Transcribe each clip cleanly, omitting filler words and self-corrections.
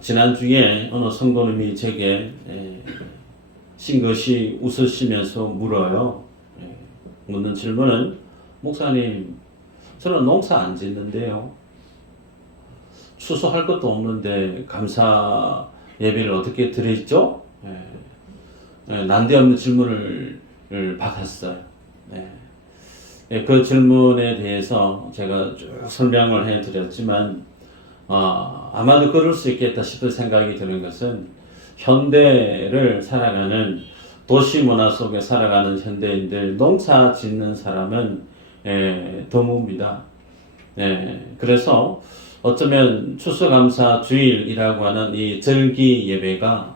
지난주에 어느 성도님이 제게 싱긋이 웃으시면서 물어요. 묻는 질문은, 목사님, 저는 농사 안 짓는데요. 추수할 것도 없는데 감사 예배를 어떻게 드리죠? 난데없는 질문을 받았어요. 그 질문에 대해서 제가 쭉 설명을 해드렸지만, 아마도 그럴 수 있겠다 싶은 생각이 드는 것은, 현대를 살아가는 도시 문화 속에 살아가는 현대인들, 농사 짓는 사람은 드뭅니다. 그래서 어쩌면 추수감사 주일이라고 하는 이 절기 예배가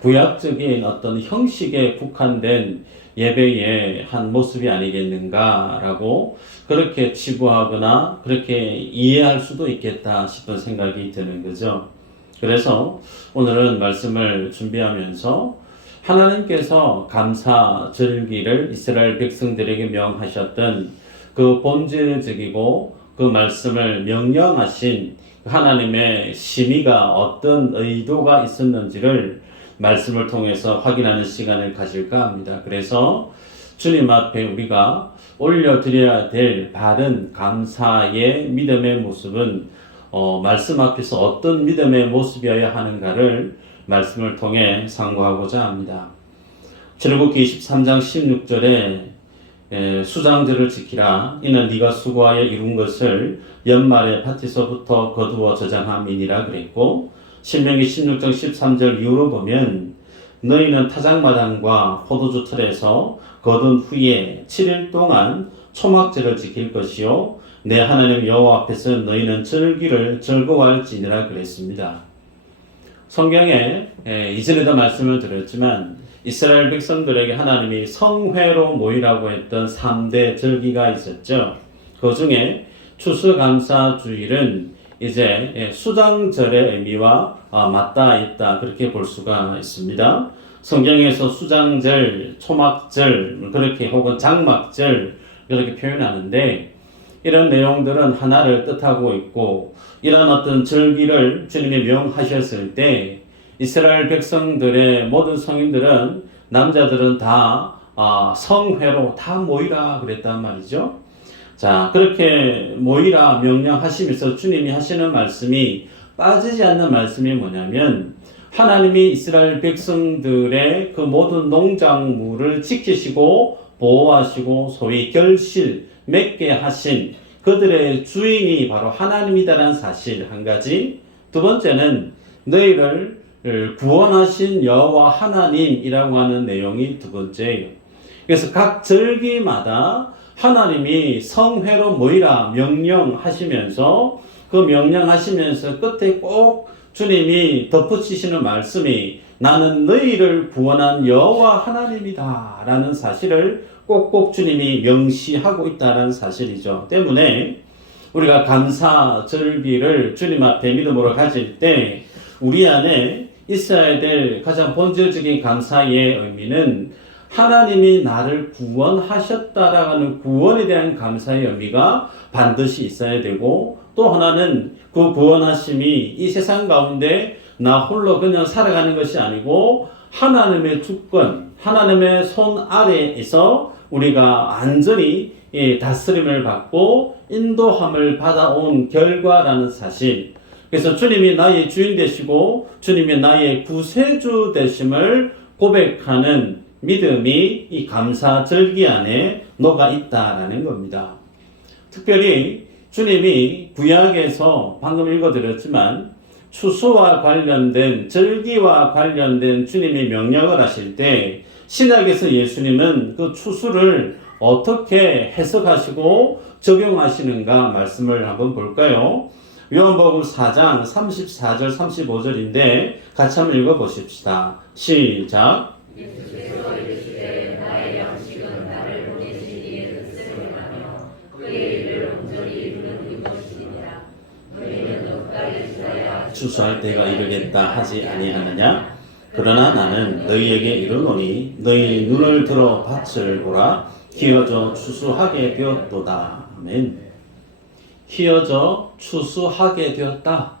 구약적인 어떤 형식에 국한된 예배의 한 모습이 아니겠는가라고 그렇게 치부하거나 그렇게 이해할 수도 있겠다 싶은 생각이 드는 거죠. 그래서 오늘은 말씀을 준비하면서 하나님께서 감사 절기를 이스라엘 백성들에게 명하셨던 그 본질적이고 그 말씀을 명령하신 하나님의 심의가 어떤 의도가 있었는지를 말씀을 통해서 확인하는 시간을 가질까 합니다. 그래서 주님 앞에 우리가 올려드려야 될 바른 감사의 믿음의 모습은 말씀 앞에서 어떤 믿음의 모습이어야 하는가를 말씀을 통해 상고하고자 합니다. 출애굽기 23장 16절에 수장절을 지키라. 이는 네가 수고하여 이룬 것을 연말에 밭에서부터 거두어 저장함이니라 그랬고, 신명기 16장 13절 이후로 보면 너희는 타작마당과 포도주 틀에서 거둔 후에 7일 동안 초막절을 지킬 것이요 내 하나님 여호와 앞에서 너희는 절기를 즐거워할지니라 그랬습니다. 성경에 이전에도 말씀을 드렸지만 이스라엘 백성들에게 하나님이 성회로 모이라고 했던 3대 절기가 있었죠. 그 중에 추수감사주일은 이제 수장절의 의미와 맞닿아 있다, 그렇게 볼 수가 있습니다. 성경에서 수장절, 초막절, 그렇게 혹은 장막절 이렇게 표현하는데, 이런 내용들은 하나를 뜻하고 있고, 이런 어떤 절기를 주님이 명하셨을 때 이스라엘 백성들의 모든 성인들은, 남자들은 다 성회로 다 모이라 그랬단 말이죠. 자, 그렇게 모이라 명령하시면서 주님이 하시는 말씀이, 빠지지 않는 말씀이 뭐냐면, 하나님이 이스라엘 백성들의 그 모든 농작물을 지키시고 보호하시고 소위 결실 맺게 하신 그들의 주인이 바로 하나님이다라는 사실 한 가지. 두 번째는 너희를 구원하신 여호와 하나님이라고 하는 내용이 두 번째예요. 그래서 각 절기마다 하나님이 성회로 모이라 명령하시면서, 그 명령하시면서 끝에 꼭 주님이 덧붙이시는 말씀이 나는 너희를 구원한 여호와 하나님이다 라는 사실을 꼭꼭 주님이 명시하고 있다는 사실이죠. 때문에 우리가 감사 절기를 주님 앞에 믿음으로 가질 때 우리 안에 있어야 될 가장 본질적인 감사의 의미는 하나님이 나를 구원하셨다라는 구원에 대한 감사의 의미가 반드시 있어야 되고, 또 하나는 그 구원하심이 이 세상 가운데 나 홀로 그냥 살아가는 것이 아니고 하나님의 주권, 하나님의 손 아래에서 우리가 안전히 다스림을 받고 인도함을 받아온 결과라는 사실. 그래서 주님이 나의 주인 되시고 주님이 나의 구세주 되심을 고백하는 믿음이 이 감사 절기 안에 녹아 있다라는 겁니다. 특별히 주님이 구약에서 방금 읽어드렸지만 추수와 관련된, 절기와 관련된 주님이 명령을 하실 때 신약에서 예수님은 그 추수를 어떻게 해석하시고 적용하시는가 말씀을 한번 볼까요? 요한복음 4장 34절 35절인데 같이 한번 읽어보십시다. 시작. 예수께서 이르시되 나의 양식은 나를 보내신 이의 뜻을 행하며 그의 일을 온전히 이루는 이것이니라. 너희는 넉달이 지나야 추수할 때가 이르겠다 하지 아니하느냐? 그러나 나는 너희에게 이르노니 너희 눈을 들어 밭을 보라. 기어져 추수하게 되었도다. 아멘. 기어져 추수하게 되었다.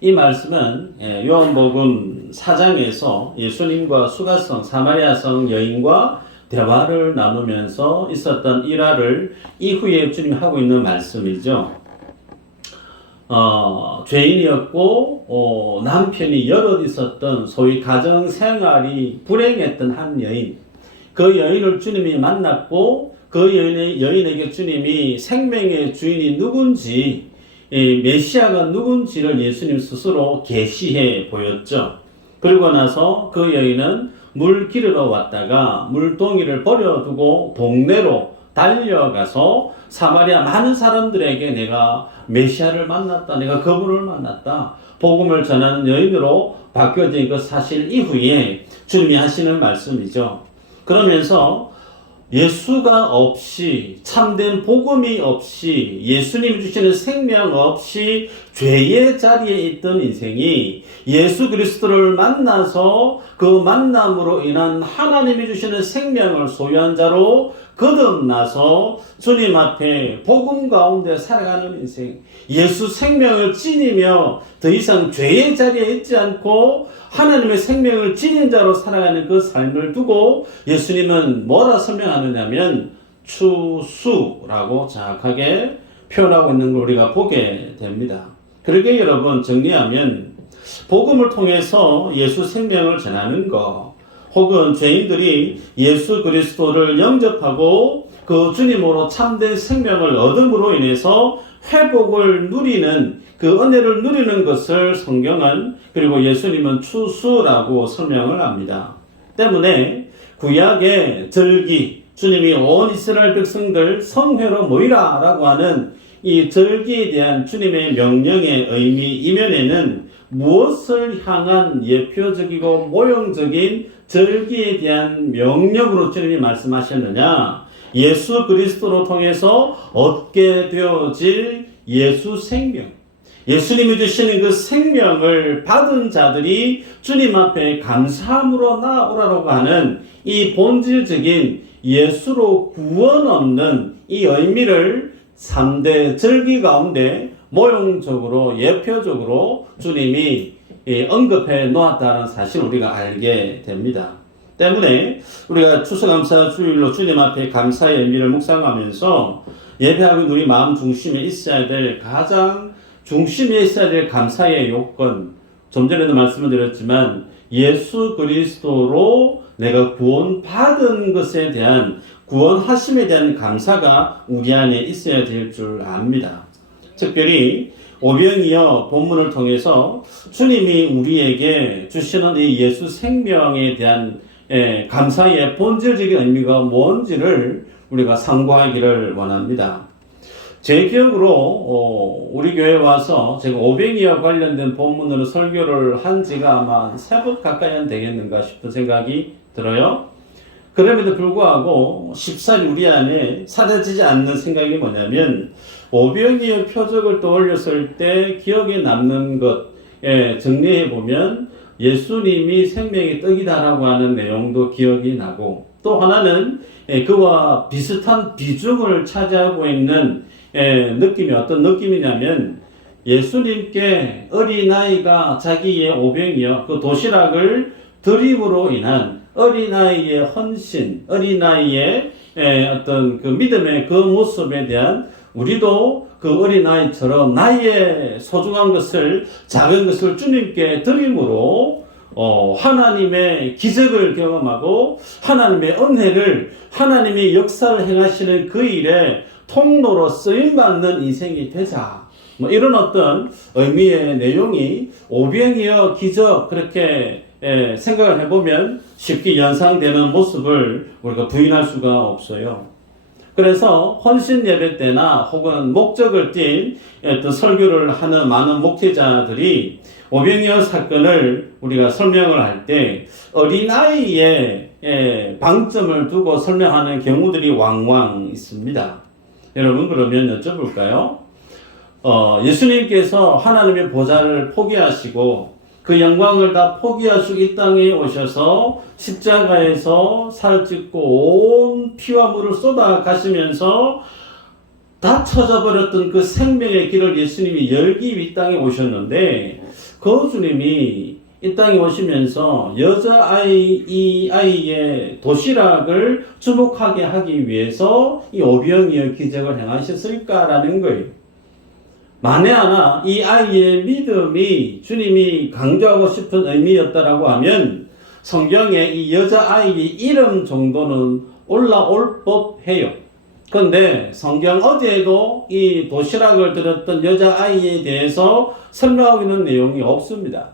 이 이 말씀은 요한복음 4장에서 예수님과 수가성 사마리아성 여인과 대화를 나누면서 있었던 일화를 이후에 주님이 하고 있는 말씀이죠. 죄인이었고 남편이 여럿 있었던 소위 가정생활이 불행했던 한 여인, 그 여인을 주님이 만났고 그 여인에게 주님이 생명의 주인이 누군지, 메시아가 누군지를 예수님 스스로 계시해 보였죠. 그리고 나서 그 여인은 물 기르러 왔다가 물동이를 버려두고 동네로 달려가서 사마리아 많은 사람들에게 내가 메시아를 만났다, 내가 그분을 만났다, 복음을 전하는 여인으로 바뀌어진 그 사실 이후에 주님이 하시는 말씀이죠. 그러면서 예수가 없이, 참된 복음이 없이, 예수님이 주시는 생명 없이 죄의 자리에 있던 인생이 예수 그리스도를 만나서 그 만남으로 인한 하나님이 주시는 생명을 소유한 자로 거듭나서 주님 앞에 복음 가운데 살아가는 인생, 예수 생명을 지니며 더 이상 죄의 자리에 있지 않고 하나님의 생명을 지닌 자로 살아가는 그 삶을 두고 예수님은 뭐라 설명하느냐면 추수라고 정확하게 표현하고 있는 걸 우리가 보게 됩니다. 그러게 여러분, 정리하면 복음을 통해서 예수 생명을 전하는 것, 혹은 죄인들이 예수 그리스도를 영접하고 그 주님으로 참된 생명을 얻음으로 인해서 회복을 누리는, 그 은혜를 누리는 것을 성경은, 그리고 예수님은 추수라고 설명을 합니다. 때문에 구약의 절기, 주님이 온 이스라엘 백성들 성회로 모이라 라고 하는 이 절기에 대한 주님의 명령의 의미 이면에는 무엇을 향한 예표적이고 모형적인 절기에 대한 명령으로 주님이 말씀하셨느냐? 예수 그리스도로 통해서 얻게 되어질 예수 생명, 예수님이 주시는 그 생명을 받은 자들이 주님 앞에 감사함으로 나아오라고 하는 이 본질적인 예수로 구원 얻는 이 의미를 3대 절기 가운데 모형적으로, 예표적으로 주님이 언급해 놓았다는 사실을 우리가 알게 됩니다. 때문에 우리가 추수감사 주일로 주님 앞에 감사의 의미를 묵상하면서 예배하고 있는 우리 마음 중심에 있어야 될, 가장 중심에 있어야 될 감사의 요건, 좀 전에도 말씀을 드렸지만 예수 그리스도로 내가 구원받은 것에 대한, 구원하심에 대한 감사가 우리 안에 있어야 될 줄 압니다. 특별히 오병이어 본문을 통해서 주님이 우리에게 주시는 이 예수 생명에 대한 감사의 본질적인 의미가 뭔지를 우리가 상고하기를 원합니다. 제 기억으로 우리 교회에 와서 제가 오병이어 관련된 본문으로 설교를 한 지가 아마 3번 가까이 되겠는가 싶은 생각이 들어요. 그럼에도 불구하고 쉽사리 우리 안에 사라지지 않는 생각이 뭐냐면, 오병이어 표적을 떠올렸을 때 기억에 남는 것, 정리해보면 예수님이 생명의 떡이다라고 하는 내용도 기억이 나고, 또 하나는 그와 비슷한 비중을 차지하고 있는 느낌이 어떤 느낌이냐면, 예수님께 어린아이가 자기의 오병이어 그 도시락을 드림으로 인한 어린아이의 헌신, 어린아이의 어떤 그 믿음의 그 모습에 대한, 우리도 그 어린아이처럼 나의 소중한 것을, 작은 것을 주님께 드림으로 하나님의 기적을 경험하고 하나님의 은혜를, 하나님의 역사를 행하시는 그 일에 통로로 쓰임받는 인생이 되자, 뭐 이런 어떤 의미의 내용이 오병이어 기적, 그렇게 생각을 해보면 쉽게 연상되는 모습을 우리가 부인할 수가 없어요. 그래서 헌신 예배 때나 혹은 목적을 띈 어떤 설교를 하는 많은 목회자들이 오병이어 사건을 우리가 설명을 할 때 어린아이의 방점을 두고 설명하는 경우들이 왕왕 있습니다. 여러분, 그러면 여쭤볼까요? 예수님께서 하나님의 보좌를 포기하시고 그 영광을 다 포기하시고 이 땅에 오셔서 십자가에서 살 찢고 온 피와 물을 쏟아 가시면서 다 쳐져 버렸던 그 생명의 길을 예수님이 열기 위해 이 땅에 오셨는데, 그 주님이 이 땅에 오시면서 이 아이의 도시락을 주목하게 하기 위해서 이 오병이어 기적을 행하셨을까라는 거예요. 만에 하나 이 아이의 믿음이 주님이 강조하고 싶은 의미였다라고 하면 성경에 이 여자아이의 이름 정도는 올라올 법해요. 그런데 성경 어디에도 이 도시락을 들었던 여자아이에 대해서 설명하고 있는 내용이 없습니다.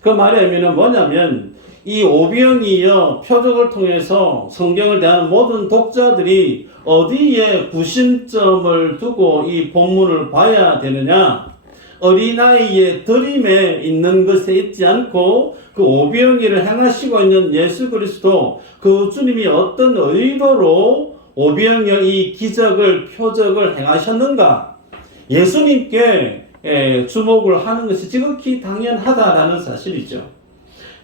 그 말의 의미는 뭐냐면 이 오병이어 표적을 통해서 성경을 대하는 모든 독자들이 어디에 구심점을 두고 이 본문을 봐야 되느냐? 어린아이의 드림에 있는 것에 있지 않고 그 오병이를 행하시고 있는 예수 그리스도 그 주님이 어떤 의도로 오병이어 이 기적을 표적을 행하셨는가? 예수님께 주목을 하는 것이 지극히 당연하다라는 사실이죠.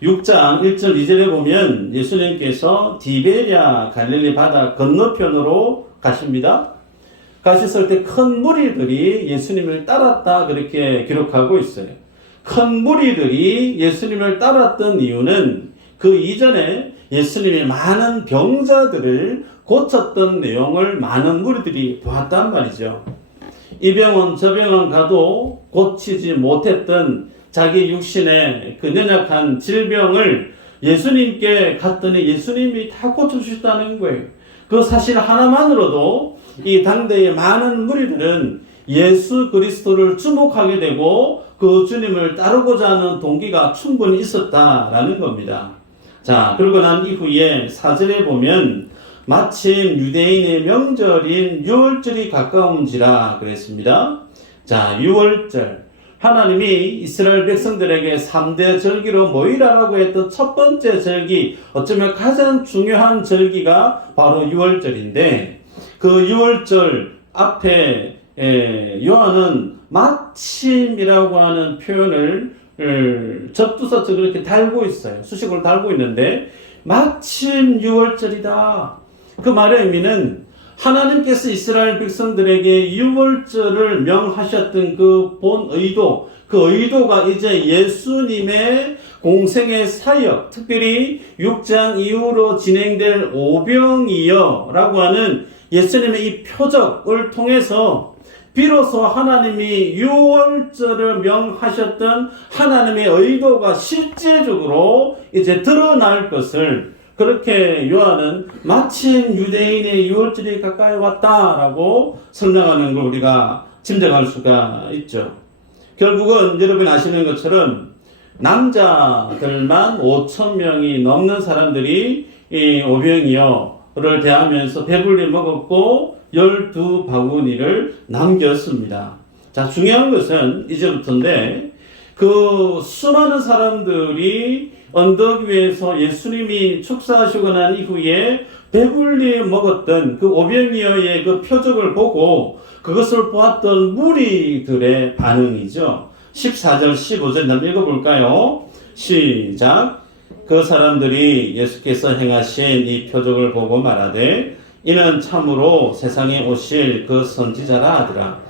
6장 1절 2절에 보면 예수님께서 디베랴 갈릴리 바다 건너편으로 가십니다. 가셨을 때 큰 무리들이 예수님을 따랐다 그렇게 기록하고 있어요. 큰 무리들이 예수님을 따랐던 이유는 그 이전에 예수님이 많은 병자들을 고쳤던 내용을 많은 무리들이 보았단 말이죠. 이 병원 저 병원 가도 고치지 못했던 자기 육신의 그 연약한 질병을 예수님께 갔더니 예수님이 다 고쳐주셨다는 거예요. 그 사실 하나만으로도 이 당대의 많은 무리들은 예수 그리스도를 주목하게 되고 그 주님을 따르고자 하는 동기가 충분히 있었다라는 겁니다. 자, 그러고 난 이후에 4절에 보면 마침 유대인의 명절인 유월절이 가까운지라 그랬습니다. 자, 유월절. 하나님이 이스라엘 백성들에게 3대 절기로 모이라라고 했던 첫 번째 절기, 어쩌면 가장 중요한 절기가 바로 유월절인데, 그 유월절 앞에 요한은 마침이라고 하는 표현을 접두사처 그렇게 달고 있어요. 수식을 달고 있는데, 마침 유월절이다. 그 말의 의미는 하나님께서 이스라엘 백성들에게 유월절을 명하셨던 그 본 의도, 그 의도가 이제 예수님의 공생의 사역, 특별히 6장 이후로 진행될 오병이어라고 하는 예수님의 이 표적을 통해서 비로소 하나님이 유월절을 명하셨던 하나님의 의도가 실제적으로 이제 드러날 것을 그렇게 요한은 마침 유대인의 유월절이 가까이 왔다라고 설명하는 걸 우리가 짐작할 수가 있죠. 결국은 여러분 아시는 것처럼 남자들만 5,000명이 넘는 사람들이 이 오병이어를 대하면서 배불리 먹었고 12바구니를 남겼습니다. 자, 중요한 것은 이제부터인데 그 수많은 사람들이 언덕 위에서 예수님이 축사하시고 난 이후에 배불리 먹었던 그 오병이어의 그 표적을 보고 그것을 보았던 무리들의 반응이죠. 14절 15절 한번 읽어볼까요? 시작. 그 사람들이 예수께서 행하신 이 표적을 보고 말하되 이는 참으로 세상에 오실 그 선지자라 하더라.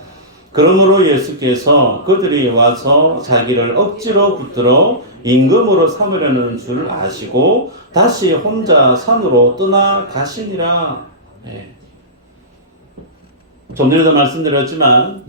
그러므로 예수께서 그들이 와서 자기를 억지로 붙들어 임금으로 삼으려는 줄 아시고 다시 혼자 산으로 떠나가시니라. 네. 좀 전에도 말씀드렸지만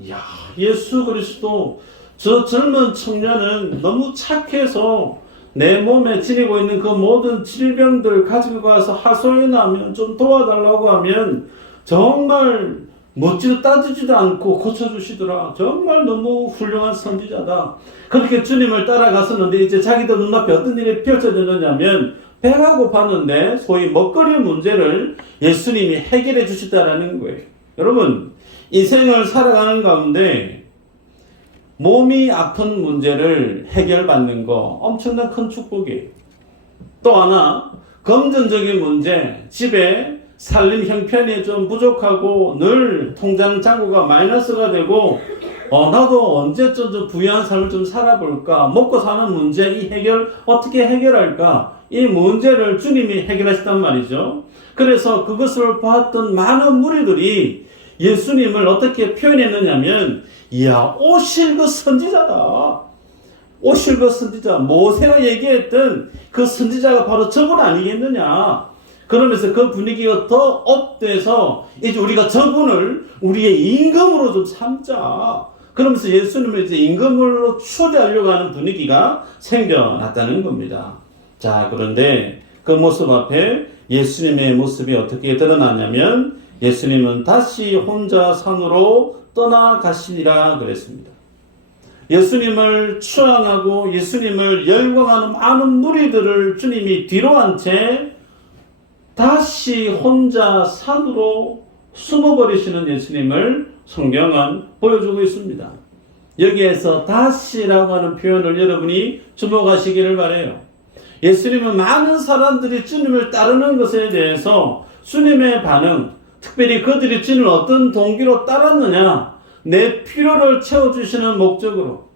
예수 그리스도 저 젊은 청년은 너무 착해서 내 몸에 지니고 있는 그 모든 질병들 가지고 가서 하소연하면 좀 도와달라고 하면 정말 묻지도 따지지도 않고 고쳐주시더라. 정말 너무 훌륭한 선지자다. 그렇게 주님을 따라갔었는데 이제 자기들 눈앞에 어떤 일이 펼쳐졌느냐면 배가 고팠는데 소위 먹거리 문제를 예수님이 해결해 주시다라는 거예요. 여러분 인생을 살아가는 가운데 몸이 아픈 문제를 해결받는 거 엄청난 큰 축복이에요. 또 하나 금전적인 문제, 집에 살림 형편이 좀 부족하고 늘 통장 잔고가 마이너스가 되고 나도 언제쯤 좀 부유한 삶을 좀 살아볼까, 먹고 사는 문제 이 해결 어떻게 해결할까, 이 문제를 주님이 해결하셨단 말이죠. 그래서 그것을 보았던 많은 무리들이 예수님을 어떻게 표현했느냐면 이야 오실 그 선지자다. 오실 그 선지자, 모세가 얘기했던 그 선지자가 바로 저분 아니겠느냐. 그러면서 그 분위기가 더 업돼서 이제 우리가 저분을 우리의 임금으로 좀 삼자. 그러면서 예수님을 이제 임금으로 초대하려고 하는 분위기가 생겨났다는 겁니다. 자, 그런데 그 모습 앞에 예수님의 모습이 어떻게 드러나냐면 예수님은 다시 혼자 산으로 떠나가시니라 그랬습니다. 예수님을 추앙하고 예수님을 열광하는 많은 무리들을 주님이 뒤로 한 채 다시 혼자 산으로 숨어버리시는 예수님을 성경은 보여주고 있습니다. 여기에서 다시라고 하는 표현을 여러분이 주목하시기를 바라요. 예수님은 많은 사람들이 주님을 따르는 것에 대해서 주님의 반응, 특별히 그들이 주님을 어떤 동기로 따랐느냐, 내 필요를 채워주시는 목적으로,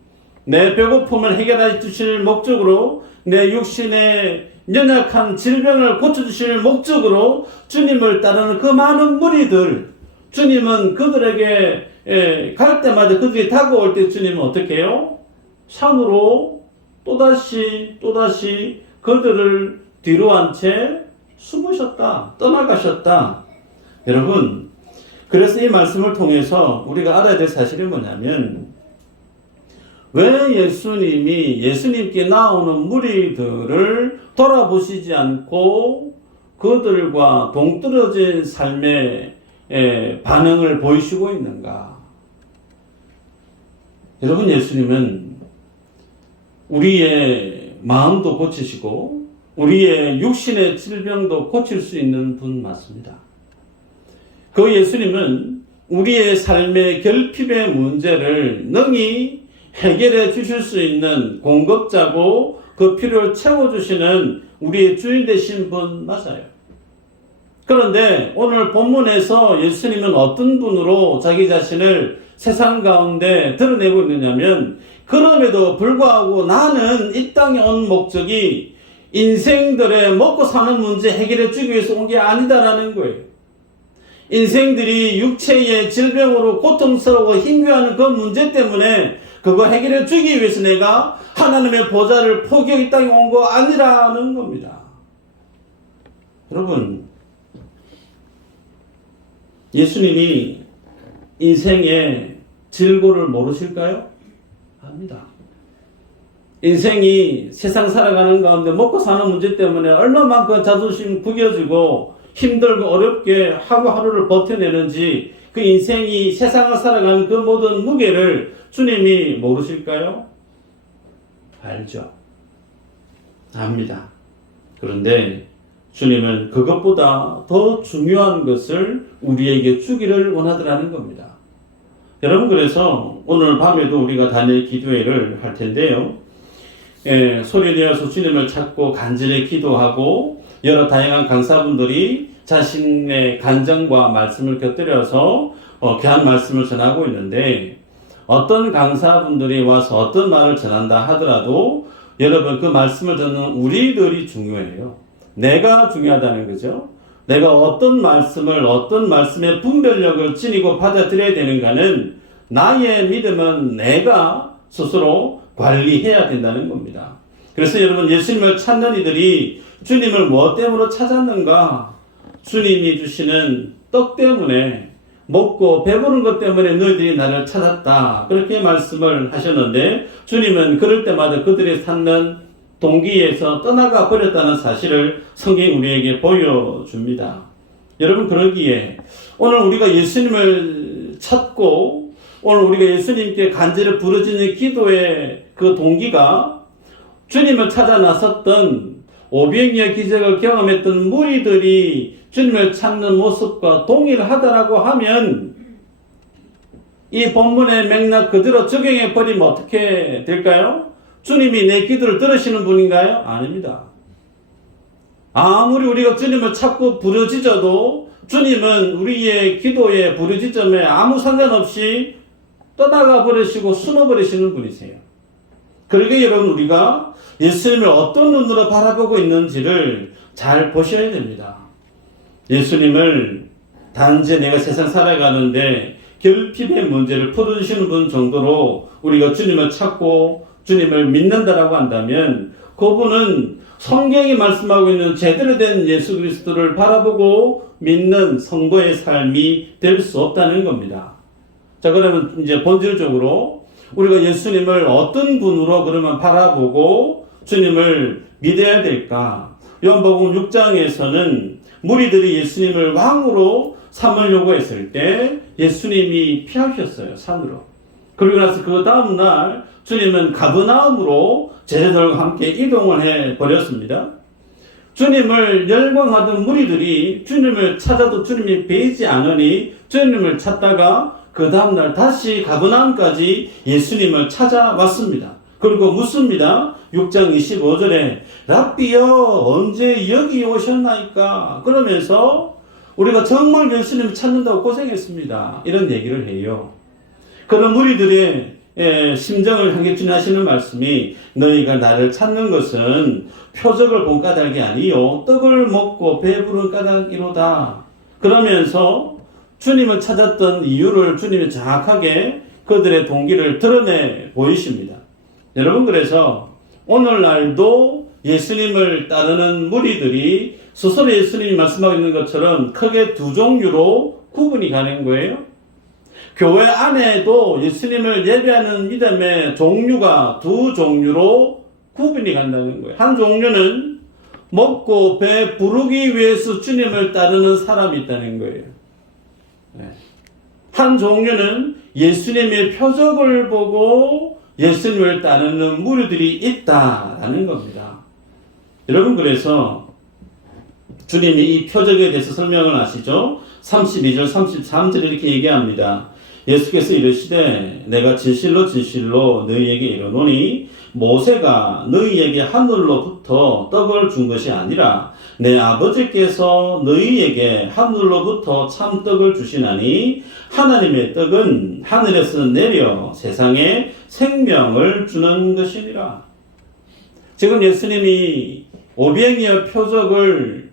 내 배고픔을 해결해 주실 목적으로, 내 육신의 연약한 질병을 고쳐주실 목적으로 주님을 따르는 그 많은 무리들, 주님은 그들에게 갈 때마다 그들이 다가올 때 주님은 어떻게 해요? 산으로 또다시 그들을 뒤로 한 채 숨으셨다, 떠나가셨다. 여러분, 그래서 이 말씀을 통해서 우리가 알아야 될 사실이 뭐냐면, 왜 예수님께 나오는 무리들을 돌아보시지 않고 그들과 동떨어진 삶의 반응을 보이시고 있는가? 여러분, 예수님은 우리의 마음도 고치시고 우리의 육신의 질병도 고칠 수 있는 분 맞습니다. 그 예수님은 우리의 삶의 결핍의 문제를 능히 해결해 주실 수 있는 공급자고 그 필요를 채워주시는 우리의 주인 되신 분 맞아요. 그런데 오늘 본문에서 예수님은 어떤 분으로 자기 자신을 세상 가운데 드러내고 있느냐면, 그럼에도 불구하고 나는 이 땅에 온 목적이 인생들의 먹고 사는 문제 해결해 주기 위해서 온 게 아니다라는 거예요. 인생들이 육체의 질병으로 고통스러워 힘겨워하는 그 문제 때문에 그거 해결해 주기 위해서 내가 하나님의 보좌를 포기하고 이 땅에 온 거 아니라는 겁니다. 여러분, 예수님이 인생의 질고를 모르실까요? 압니다. 인생이 세상 살아가는 가운데 먹고 사는 문제 때문에 얼마만큼 자존심 구겨지고 힘들고 어렵게 하루하루를 버텨내는지, 그 인생이 세상을 살아가는 그 모든 무게를 주님이 모르실까요? 알죠. 압니다. 그런데 주님은 그것보다 더 중요한 것을 우리에게 주기를 원하더라는 겁니다. 여러분, 그래서 오늘 밤에도 우리가 단일 기도회를 할 텐데요. 소리내어서 주님을 찾고 간절히 기도하고 여러 다양한 강사분들이 자신의 간증과 말씀을 곁들여서 귀한 말씀을 전하고 있는데, 어떤 강사분들이 와서 어떤 말을 전한다 하더라도 여러분, 그 말씀을 듣는 우리들이 중요해요. 내가 중요하다는 거죠. 내가 어떤 말씀의 분별력을 지니고 받아들여야 되는가는 나의 믿음은 내가 스스로 관리해야 된다는 겁니다. 그래서 여러분, 예수님을 찾는 이들이 주님을 무엇 때문에 찾았는가? 주님이 주시는 떡 때문에, 먹고 배부른 것 때문에 너희들이 나를 찾았다, 그렇게 말씀을 하셨는데, 주님은 그럴 때마다 그들이 찾는 동기에서 떠나가 버렸다는 사실을 성경이 우리에게 보여줍니다. 여러분, 그러기에 오늘 우리가 예수님을 찾고 오늘 우리가 예수님께 간절히 부르짖는 기도의 그 동기가 주님을 찾아 나섰던 500여 기적을 경험했던 무리들이 주님을 찾는 모습과 동일하다라고 하면, 이 본문의 맥락 그대로 적용해 버리면 어떻게 될까요? 주님이 내 기도를 들으시는 분인가요? 아닙니다. 아무리 우리가 주님을 찾고 부르짖어도 주님은 우리의 기도의 부르짖음에 아무 상관없이 떠나가 버리시고 숨어 버리시는 분이세요. 그러게 여러분, 우리가 예수님을 어떤 눈으로 바라보고 있는지를 잘 보셔야 됩니다. 예수님을 단지 내가 세상 살아가는데 결핍의 문제를 풀어주시는 분 정도로 우리가 주님을 찾고 주님을 믿는다라고 한다면 그분은 성경이 말씀하고 있는 제대로 된 예수 그리스도를 바라보고 믿는 성도의 삶이 될 수 없다는 겁니다. 자, 그러면 이제 본질적으로 우리가 예수님을 어떤 분으로 그러면 바라보고 주님을 믿어야 될까? 요한복음 6장에서는 무리들이 예수님을 왕으로 삼으려고 했을 때 예수님이 피하셨어요, 산으로. 그러고 나서 그 다음날 주님은 가버나움으로 제자들과 함께 이동을 해버렸습니다. 주님을 열광하던 무리들이 주님을 찾아도 주님이 보이지 않으니 주님을 찾다가 그 다음날 다시 가버나움까지 예수님을 찾아왔습니다. 그리고 묻습니다. 6장 25절에 랍비여 언제 여기 오셨나이까? 그러면서 우리가 정말 예수님을 찾는다고 고생했습니다. 이런 얘기를 해요. 그런 무리들의 심정을 향해 주하시는 말씀이 너희가 나를 찾는 것은 표적을 본 까닭이 아니요 떡을 먹고 배부른 까닭이로다. 그러면서 주님을 찾았던 이유를 주님이 정확하게 그들의 동기를 드러내 보이십니다. 여러분, 그래서 오늘날도 예수님을 따르는 무리들이 스스로 예수님이 말씀하고 있는 것처럼 크게 두 종류로 구분이 가는 거예요. 교회 안에도 예수님을 예배하는 믿음의 종류가 두 종류로 구분이 간다는 거예요. 한 종류는 먹고 배 부르기 위해서 주님을 따르는 사람이 있다는 거예요. 한 종류는 예수님의 표적을 보고 예수님을 따르는 무리들이 있다라는 겁니다. 여러분, 그래서 주님이 이 표적에 대해서 설명을 하시죠. 32절 33절 이렇게 얘기합니다. 예수께서 이르시되 내가 진실로 진실로 너희에게 이르노니 모세가 너희에게 하늘로부터 떡을 준 것이 아니라 내 아버지께서 너희에게 하늘로부터 참떡을 주시나니 하나님의 떡은 하늘에서 내려 세상에 생명을 주는 것이니라. 지금 예수님이 오병이어 표적을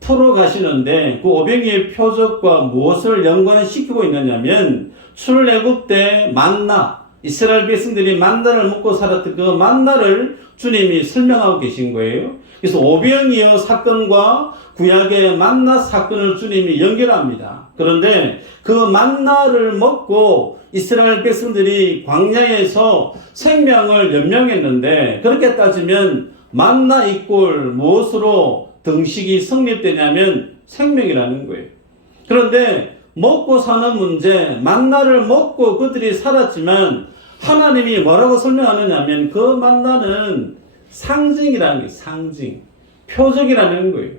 풀어가시는데 그 오병이어 표적과 무엇을 연관시키고 있느냐면 출애굽 때 만나, 이스라엘 백성들이 만나를 먹고 살았던 그 만나를 주님이 설명하고 계신 거예요. 그래서 오병이어 사건과 구약의 만나 사건을 주님이 연결합니다. 그런데 그 만나를 먹고 이스라엘 백성들이 광야에서 생명을 연명했는데 그렇게 따지면 만나 이꼴 무엇으로 등식이 성립되냐면 생명이라는 거예요. 그런데 먹고 사는 문제, 만나를 먹고 그들이 살았지만 하나님이 뭐라고 설명하느냐면 그 만나는 상징이라는 거예요. 상징. 표적이라는 거예요.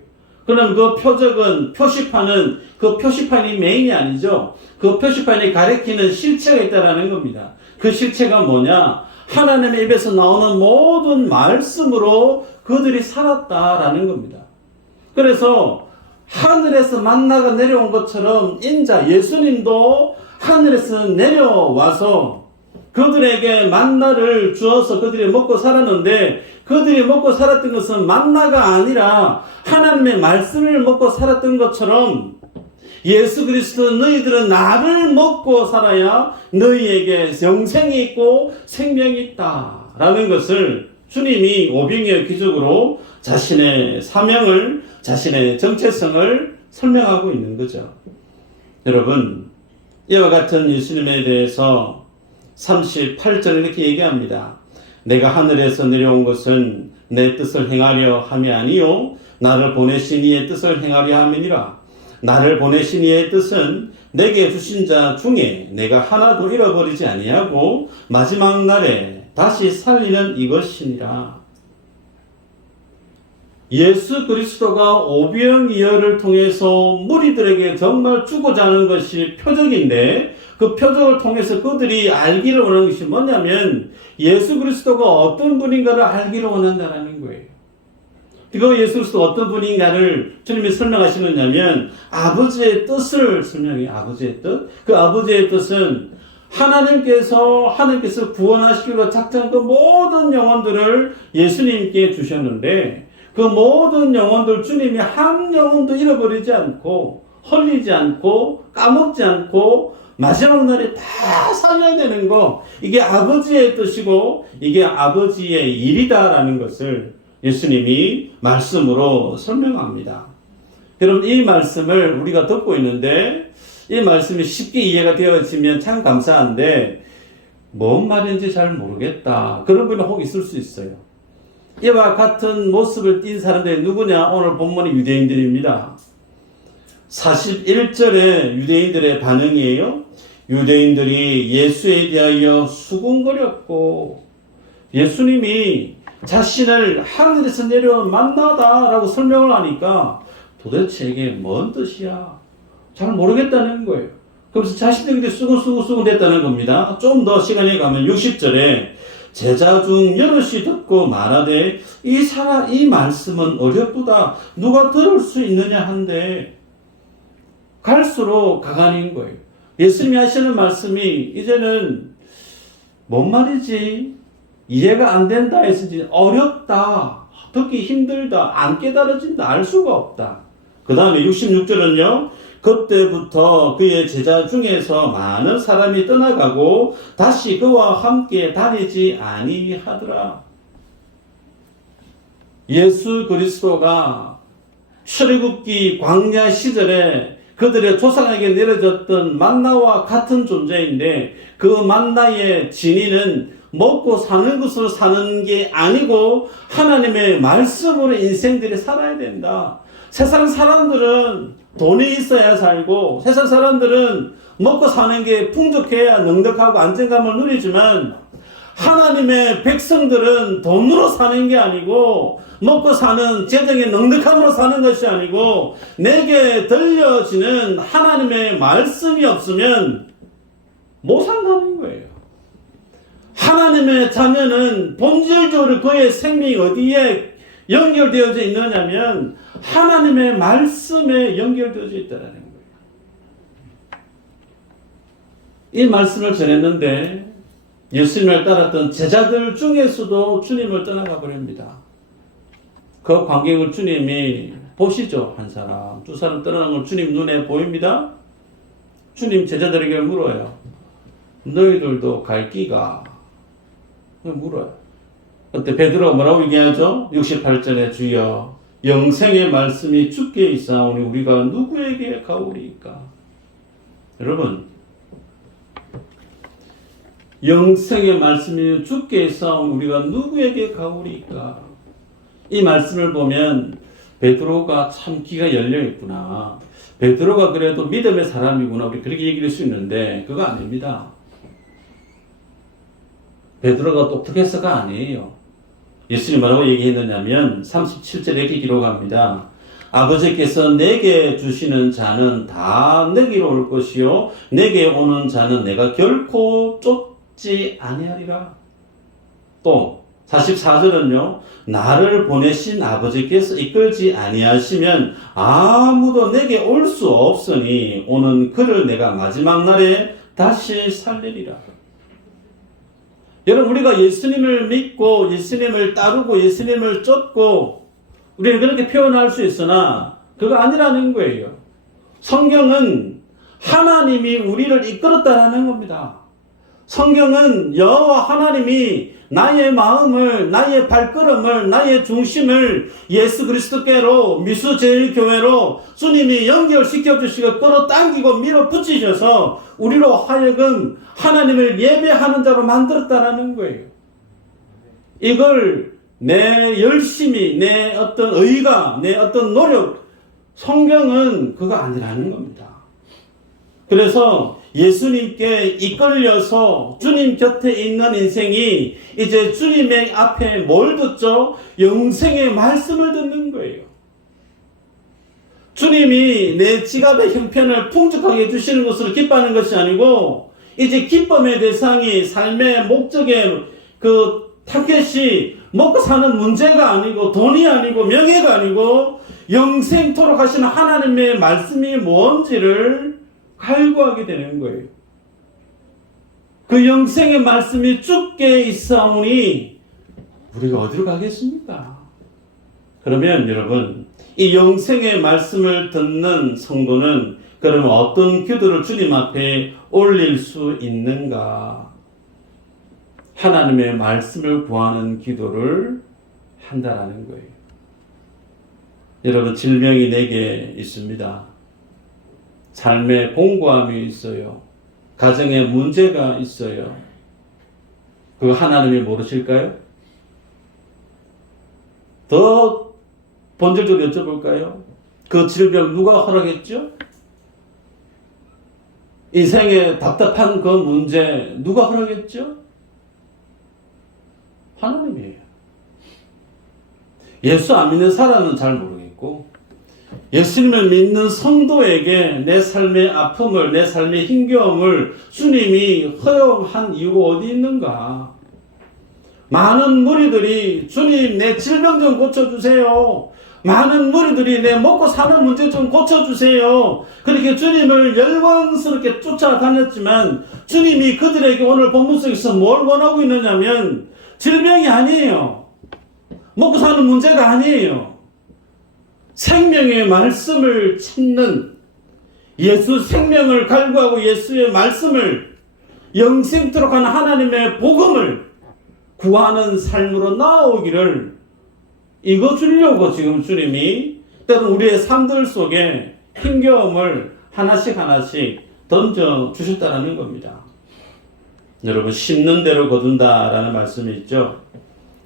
그럼 그 표적은 표시판은 그 표시판이 메인이 아니죠. 그 표시판이 가리키는 실체가 있다라는 겁니다. 그 실체가 뭐냐? 하나님의 입에서 나오는 모든 말씀으로 그들이 살았다라는 겁니다. 그래서 하늘에서 만나가 내려온 것처럼 인자 예수님도 하늘에서 내려와서 그들에게 만나를 주어서 그들이 먹고 살았는데 그들이 먹고 살았던 것은 만나가 아니라 하나님의 말씀을 먹고 살았던 것처럼 예수 그리스도 너희들은 나를 먹고 살아야 너희에게 영생이 있고 생명이 있다라는 것을 주님이 오병이어 기적으로 자신의 사명을, 자신의 정체성을 설명하고 있는 거죠. 여러분, 이와 같은 예수님에 대해서 38절 이렇게 얘기합니다. 내가 하늘에서 내려온 것은 내 뜻을 행하려 함이 아니요 나를 보내신 이의 뜻을 행하려 함이니라. 나를 보내신 이의 뜻은 내게 주신 자 중에 내가 하나도 잃어버리지 아니하고 마지막 날에 다시 살리는 이것이니라. 예수 그리스도가 오병이어를 통해서 무리들에게 정말 주고자 하는 것이 표적인데 그 표적을 통해서 그들이 알기를 원하는 것이 뭐냐면 예수 그리스도가 어떤 분인가를 알기를 원한다는 거예요. 그 예수 그리스도가 어떤 분인가를 주님이 설명하시느냐면 아버지의 뜻을 설명해요. 아버지의 뜻. 그 아버지의 뜻은 하나님께서 구원하시기로 작정한 그 모든 영혼들을 예수님께 주셨는데 그 모든 영혼들 주님이 한 영혼도 잃어버리지 않고 헐리지 않고 까먹지 않고 마지막 날에 다 살려내는 거, 이게 아버지의 뜻이고 이게 아버지의 일이다라는 것을 예수님이 말씀으로 설명합니다. 그럼 이 말씀을 우리가 듣고 있는데 이 말씀이 쉽게 이해가 되어지면 참 감사한데 뭔 말인지 잘 모르겠다, 그런 분이 혹 있을 수 있어요. 이와 같은 모습을 띈 사람들이 누구냐? 오늘 본문의 유대인들입니다. 41절의 유대인들의 반응이에요. 유대인들이 예수에 대하여 수군거렸고, 예수님이 자신을 하늘에서 내려온 만나다라고 설명을 하니까 도대체 이게 뭔 뜻이야? 잘 모르겠다는 거예요. 그래서 자신들이 수군 됐다는 겁니다. 좀 더 시간이 가면 60절에 제자 중 여럿이 듣고 말하되 이 말씀은 어렵도다, 누가 들을 수 있느냐 한데, 갈수록 가관인 거예요. 예수님이 하시는 말씀이 이제는 뭔 말이지? 이해가 안 된다 했으니 어렵다, 듣기 힘들다, 안 깨달아진다, 알 수가 없다. 그 다음에 66절은요. 그때부터 그의 제자 중에서 많은 사람이 떠나가고 다시 그와 함께 다니지 아니하더라. 예수 그리스도가 출애굽기 광야 시절에 그들의 조상에게 내려졌던 만나와 같은 존재인데, 그 만나의 진위는 먹고 사는 것으로 사는 게 아니고 하나님의 말씀으로 인생들이 살아야 된다. 세상 사람들은 돈이 있어야 살고, 세상 사람들은 먹고 사는 게 풍족해야 넉넉하고 안정감을 누리지만, 하나님의 백성들은 돈으로 사는 게 아니고, 먹고 사는 재정의 넉넉함으로 사는 것이 아니고, 내게 들려지는 하나님의 말씀이 없으면 못 산다는 거예요. 하나님의 자녀는 본질적으로 그의 생명이 어디에 연결되어져 있느냐면 하나님의 말씀에 연결되어져 있다는 거예요. 이 말씀을 전했는데 예수님을 따랐던 제자들 중에서도 주님을 떠나가 버립니다. 그 광경을 주님이 보시죠. 한 사람, 두 사람 떠나는 걸 주님 눈에 보입니다. 주님 제자들에게 물어요. 너희들도 갈 끼가? 물어요. 그때 베드로가 뭐라고 얘기하죠? 68절에 주여 영생의 말씀이 주께 있사오니 우리가 누구에게 가오리까? 여러분, 영생의 말씀이 주께 있사오니 우리가 누구에게 가오리까? 이 말씀을 보면 베드로가 참 귀가 열려 있구나, 베드로가 그래도 믿음의 사람이구나, 우리 그렇게 얘기할 수 있는데 그거 아닙니다. 베드로가 똑똑해서가 아니에요. 예수님 뭐라고 얘기했느냐면 37절에 이렇게 기록합니다. 아버지께서 내게 주시는 자는 다 내게로 올 것이요 내게 오는 자는 내가 결코 쫓지 아니하리라. 또 44절은요. 나를 보내신 아버지께서 이끌지 아니하시면 아무도 내게 올 수 없으니 오는 그를 내가 마지막 날에 다시 살리리라. 여러분, 우리가 예수님을 믿고 예수님을 따르고 예수님을 쫓고 우리는 그렇게 표현할 수 있으나 그거 아니라는 거예요. 성경은 하나님이 우리를 이끌었다라는 겁니다. 성경은 여호와 하나님이 나의 마음을, 나의 발걸음을, 나의 중심을 예수 그리스도께로, 미수제일교회로 주님이 연결시켜 주시고 끌어당기고 밀어붙이셔서 우리로 하여금 하나님을 예배하는 자로 만들었다라는 거예요. 이걸 내 열심이, 내 어떤 의가, 내 어떤 노력, 성경은 그거 아니라는 겁니다. 그래서 예수님께 이끌려서 주님 곁에 있는 인생이 이제 주님의 앞에 뭘 듣죠? 영생의 말씀을 듣는 거예요. 주님이 내 지갑의 형편을 풍족하게 해주시는 것으로 기뻐하는 것이 아니고 이제 기쁨의 대상이 삶의 목적의 그 타겟이 먹고 사는 문제가 아니고 돈이 아니고 명예가 아니고 영생토록 하시는 하나님의 말씀이 뭔지를 갈구하게 되는 거예요. 그 영생의 말씀이 주께 있사오니 우리가 어디로 가겠습니까? 그러면 여러분, 이 영생의 말씀을 듣는 성도는 그러면 어떤 기도를 주님 앞에 올릴 수 있는가? 하나님의 말씀을 구하는 기도를 한다라는 거예요. 여러분, 질병이 내게 있습니다. 삶에 공고함이 있어요. 가정에 문제가 있어요. 그거 하나님이 모르실까요? 더 본질적으로 여쭤볼까요? 그 질병 누가 허락했죠? 인생에 답답한 그 문제 누가 허락했죠? 하나님이에요. 예수 안 믿는 사람은 잘 모르겠고, 예수님을 믿는 성도에게 내 삶의 아픔을, 내 삶의 힘겨움을 주님이 허용한 이유가 어디 있는가? 많은 무리들이 주님 내 질병 좀 고쳐주세요. 많은 무리들이 내 먹고 사는 문제 좀 고쳐주세요. 그렇게 주님을 열광스럽게 쫓아다녔지만 주님이 그들에게 오늘 본문 속에서 뭘 원하고 있느냐면 질병이 아니에요. 먹고 사는 문제가 아니에요. 생명의 말씀을 찾는, 예수 생명을 갈구하고 예수의 말씀을 영생토록 하는 하나님의 복음을 구하는 삶으로 나오기를, 이거 주려고 지금 주님이 때론 우리의 삶들 속에 힘겨움을 하나씩 던져 주셨다는 겁니다. 여러분, 심는 대로 거둔다라는 말씀이 있죠.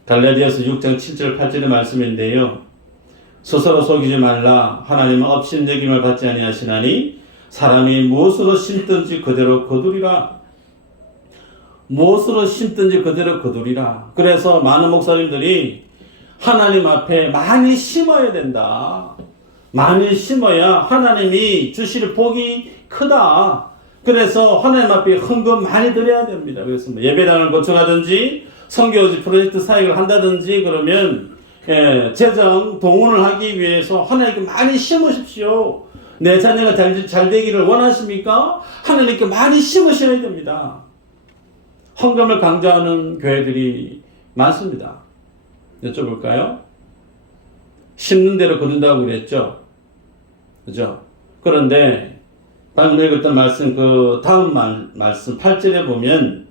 갈라디아서 6장 7절 8절의 말씀인데요. 스스로 속이지 말라. 하나님은 업신여김을 받지 아니하시나니 사람이 무엇으로 심든지 그대로 거두리라. 무엇으로 심든지 그대로 거두리라. 그래서 많은 목사님들이 하나님 앞에 많이 심어야 된다. 많이 심어야 하나님이 주실 복이 크다. 그래서 하나님 앞에 헌금 많이 드려야 됩니다. 그래서 뭐 예배당을 건축하든지 선교지 프로젝트 사역을 한다든지 그러면 재정 동원을 하기 위해서 하나님께 많이 심으십시오. 내 자녀가 잘 되기를 원하십니까? 하나님께 많이 심으셔야 됩니다. 헌금을 강조하는 교회들이 많습니다. 여쭤볼까요? 심는 대로 거둔다고 그랬죠? 그죠? 그런데 방금 읽었던 말씀, 그 다음 말씀 8절에 보면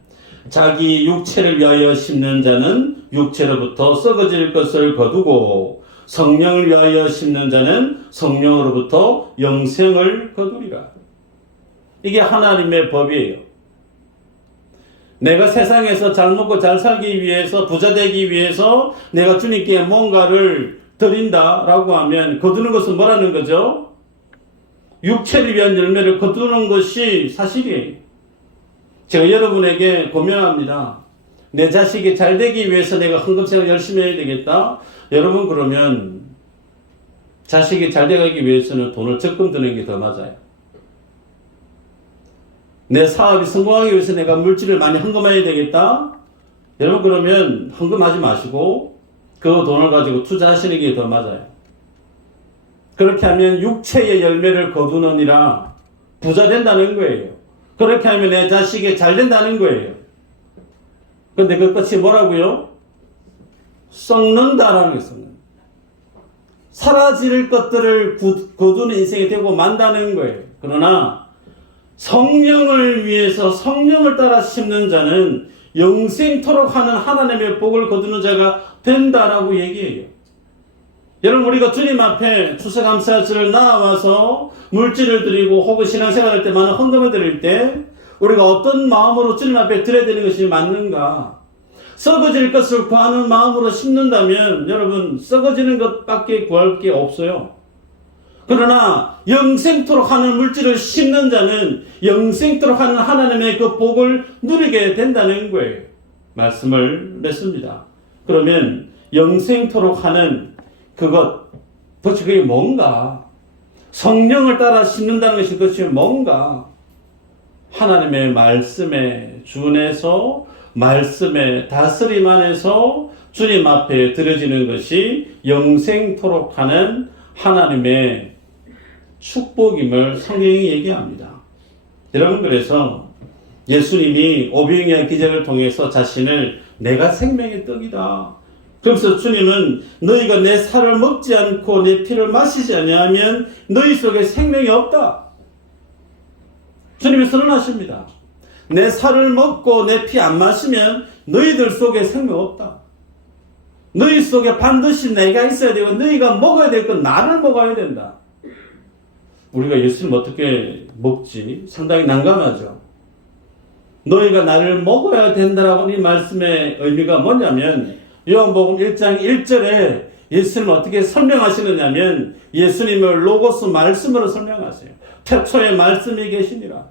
자기 육체를 위하여 심는 자는 육체로부터 썩어질 것을 거두고 성령을 위하여 심는 자는 성령으로부터 영생을 거두리라. 이게 하나님의 법이에요. 내가 세상에서 잘 먹고 잘 살기 위해서, 부자 되기 위해서 내가 주님께 뭔가를 드린다라고 하면 거두는 것은 뭐라는 거죠? 육체를 위한 열매를 거두는 것이 사실이에요. 제가 여러분에게 고민합니다. 내 자식이 잘 되기 위해서 내가 헌금생활 열심히 해야 되겠다. 여러분, 그러면 자식이 잘 되기 위해서는 돈을 적금 드는 게 더 맞아요. 내 사업이 성공하기 위해서 내가 물질을 많이 헌금해야 되겠다. 여러분, 그러면 헌금하지 마시고 그 돈을 가지고 투자하시는 게 더 맞아요. 그렇게 하면 육체의 열매를 거두느니라 부자 된다는 거예요. 그렇게 하면 내 자식이 잘 된다는 거예요. 근데 그 끝이 뭐라고요? 썩는다라는 것은 사라질 것들을 거두는 인생이 되고 만다는 거예요. 그러나 성령을 위해서 성령을 따라 심는 자는 영생토록 하는 하나님의 복을 거두는 자가 된다라고 얘기해요. 여러분, 우리가 주님 앞에 추수감사절을 나와서 물질을 드리고 혹은 신앙생활할 때 많은 헌금을 드릴 때 우리가 어떤 마음으로 주님 앞에 드려야 되는 것이 맞는가? 썩어질 것을 구하는 마음으로 심는다면 여러분, 썩어지는 것밖에 구할 게 없어요. 그러나 영생토록 하는 물질을 심는 자는 영생토록 하는 하나님의 그 복을 누리게 된다는 거예요. 말씀을 냈습니다. 그러면 영생토록 하는 그것, 도대체 그게 뭔가? 성령을 따라 심는다는 것이 도대체 뭔가? 하나님의 말씀에 준해서 말씀의 다스림 안에서 주님 앞에 드려지는 것이 영생토록 하는 하나님의 축복임을 성경이 얘기합니다. 여러분, 그래서 예수님이 오병이어 기적을 통해서 자신을 내가 생명의 떡이다. 그래서 주님은 너희가 내 살을 먹지 않고 내 피를 마시지 아니하면 너희 속에 생명이 없다. 주님이 선언하십니다. 내 살을 먹고 내 피 안 마시면 너희들 속에 생명 없다. 너희 속에 반드시 내가 있어야 되고 너희가 먹어야 될 건 나를 먹어야 된다. 우리가 예수님 어떻게 먹지? 상당히 난감하죠. 너희가 나를 먹어야 된다라고 이 말씀의 의미가 뭐냐면 요한복음 1장 1절에 예수님 어떻게 설명하시느냐면 예수님을 로고스 말씀으로 설명하세요. 태초에 말씀이 계시니라.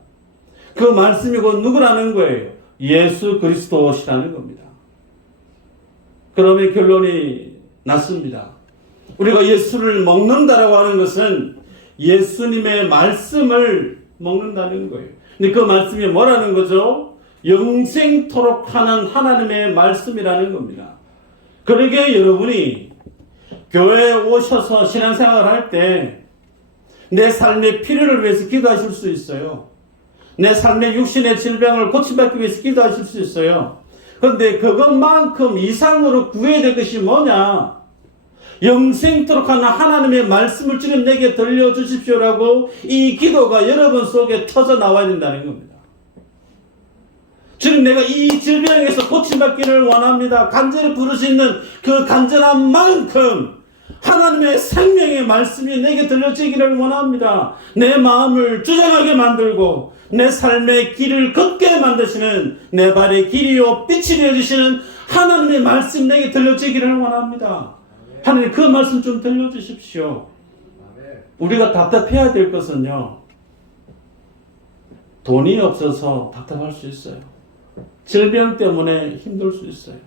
그 말씀이 곧 누구라는 거예요? 예수 그리스도시라는 겁니다. 그러면 결론이 났습니다. 우리가 예수를 먹는다라고 하는 것은 예수님의 말씀을 먹는다는 거예요. 근데 그 말씀이 뭐라는 거죠? 영생토록 하는 하나님의 말씀이라는 겁니다. 그러게 여러분이 교회에 오셔서 신앙생활을 할 때 내 삶의 필요를 위해서 기도하실 수 있어요. 내 삶의 육신의 질병을 고침받기 위해서 기도하실 수 있어요. 그런데 그것만큼 이상으로 구해야 될 것이 뭐냐? 영생토록 하는 하나님의 말씀을 주님 내게 들려주십시오라고 이 기도가 여러분 속에 터져 나와야 된다는 겁니다. 주님 내가 이 질병에서 고침받기를 원합니다. 간절히 부르시는 그 간절한 만큼 하나님의 생명의 말씀이 내게 들려지기를 원합니다. 내 마음을 주장하게 만들고 내 삶의 길을 걷게 만드시는 내 발의 길이요 빛이 되어주시는 하나님의 말씀 내게 들려지기를 원합니다. 하나님 그 말씀 좀 들려주십시오. 우리가 답답해야 될 것은요, 돈이 없어서 답답할 수 있어요. 질병 때문에 힘들 수 있어요.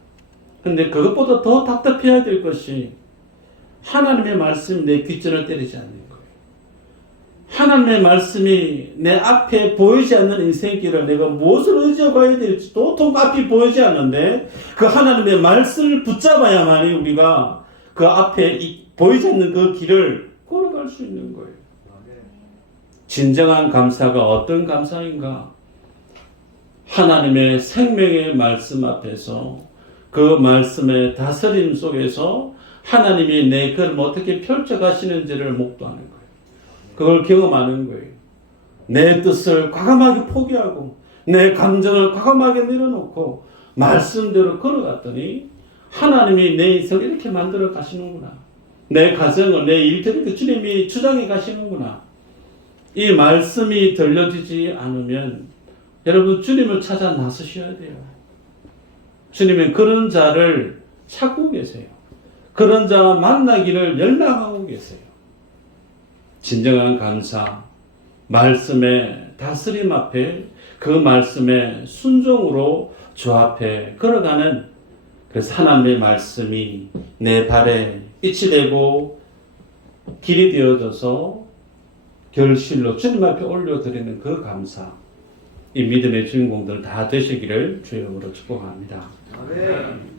근데 그것보다 더 답답해야 될 것이 하나님의 말씀이 내 귓전을 때리지 않는 거예요. 하나님의 말씀이 내 앞에 보이지 않는 인생길을 내가 무엇을 의지하고 가야 될지 도통 앞이 보이지 않는데 그 하나님의 말씀을 붙잡아야만이 우리가 그 앞에 보이지 않는 그 길을 걸어갈 수 있는 거예요. 진정한 감사가 어떤 감사인가? 하나님의 생명의 말씀 앞에서 그 말씀의 다스림 속에서 하나님이 내 글을 어떻게 펼쳐가시는지를 목도하는 거예요. 그걸 경험하는 거예요. 내 뜻을 과감하게 포기하고 내 감정을 과감하게 내려놓고 말씀대로 걸어갔더니 하나님이 내 인생을 이렇게 만들어 가시는구나. 내 가정을, 내 일들을 주님이 주장해 가시는구나. 이 말씀이 들려지지 않으면 여러분 주님을 찾아 나서셔야 돼요. 주님은 그런 자를 찾고 계세요. 그런 자와 만나기를 열망하고 계세요. 진정한 감사, 말씀의 다스림 앞에 그 말씀의 순종으로 주 앞에 걸어가는 그래서 하나님의 말씀이 내 발에 빛이 되고 길이 되어져서 결실로 주님 앞에 올려드리는 그 감사, 이 믿음의 주인공들 다 되시기를 주의 이름으로 축복합니다. 아멘.